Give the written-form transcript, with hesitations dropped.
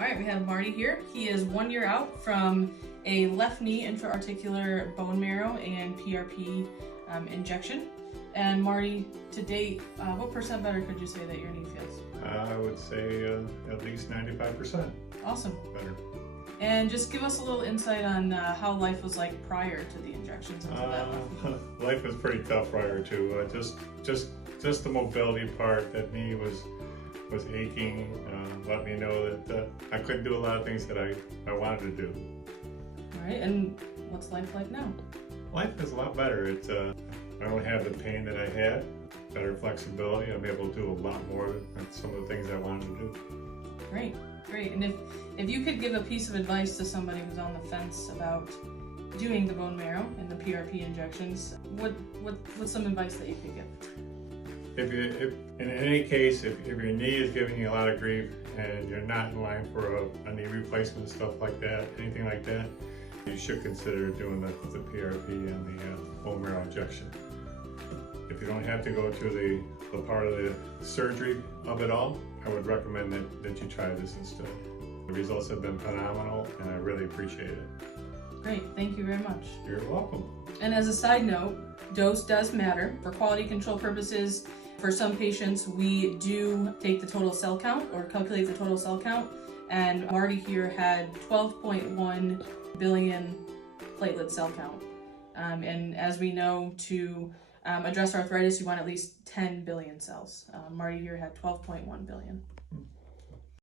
All right, we have Marty here. He is 1 year out from a left knee intra-articular bone marrow and PRP injection. And Marty, to date, what percent better could you say that your knee feels? I would say at least 95%. Awesome. Better. And just give us a little insight on how life was like prior to the injections into that. Life was pretty tough prior to just the mobility part. That knee was aching. Let me know that I couldn't do a lot of things that I wanted to do. All right, and what's life like now? Life is a lot better. I don't have the pain that I had. Better flexibility. I'm able to do a lot more than some of the things I wanted to do. Great, great. And if you could give a piece of advice to somebody who's on the fence about doing the bone marrow and the PRP injections, what's some advice that you could give? If in any case, if your knee is giving you a lot of grief and you're not in line for a knee replacement, stuff like that, anything like that, you should consider doing the PRP and the bone marrow injection. If you don't have to go through the part of the surgery of it all, I would recommend that you try this instead. The results have been phenomenal and I really appreciate it. Great, thank you very much. You're welcome. And as a side note, dose does matter. For quality control purposes, for some patients, we do take the total cell count or calculate the total cell count. And Marty here had 12.1 billion platelet cell count. And as we know, to address arthritis, you want at least 10 billion cells. Marty here had 12.1 billion.